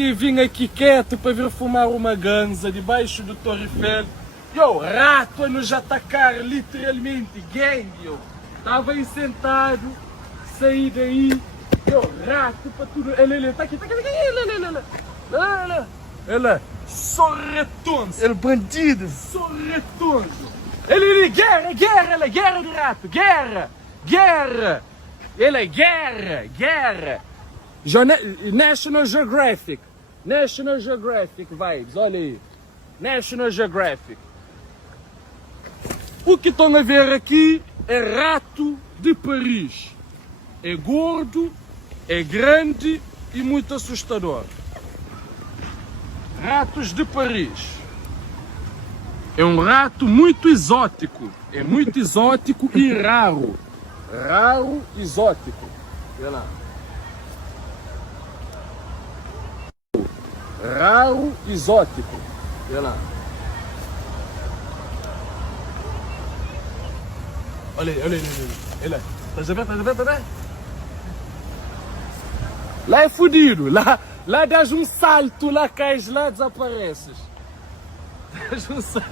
que vim aqui quieto para vir fumar uma ganza debaixo do Torre Eiffel. Yo, rato a nos atacar, literalmente, gang, yo. Estava aí sentado, saí daí, yo, rato para tudo. Ele, tá aqui, ele, sorretonso. Ele bandido. Sorretonso. Ele, guerra de rato, guerra. Ele é guerra. National Geographic vibes, olha aí. National Geographic. O que estão a ver aqui é rato de Paris. É gordo, é grande e muito assustador. Ratos de Paris. É um rato muito exótico. É muito exótico e raro. Raro, exótico. Olha lá. Raro, exótico. Olha lá. Olha aí. Tá vendo? Lá é fodido. Lá dás um salto, lá cais, lá desapareces. Dás um salto.